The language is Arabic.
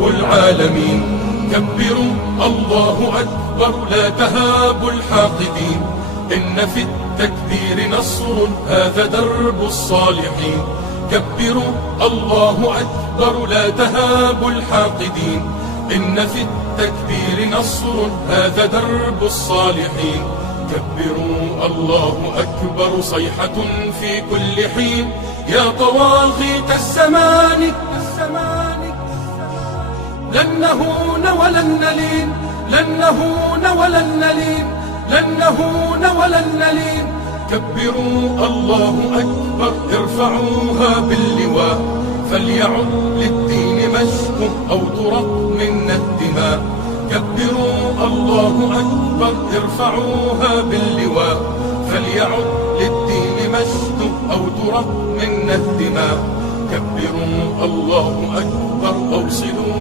رب العالمين. كبروا الله أكبر لا تهابوا الحاقدين، إن في التكبير نصر هذا درب الصالحين. كبروا الله أكبر لا تهابوا الحاقدين، إن في التكبير نصر هذا درب الصالحين. كبروا الله أكبر صيحة في كل حين، يا طواغيت الزمان لن نهون ولن نلين، لن نهون ولن نلين، لن نهون ولن نلين. كبروا الله أكبر ارفعوها باللواء، فليعد للدين مجد أو ترق منا الدماء. كبروا الله أكبر ارفعوها باللواء، فليعد للدين مجد أو ترق منا الدماء. كبروا الله أكبر أوصلوا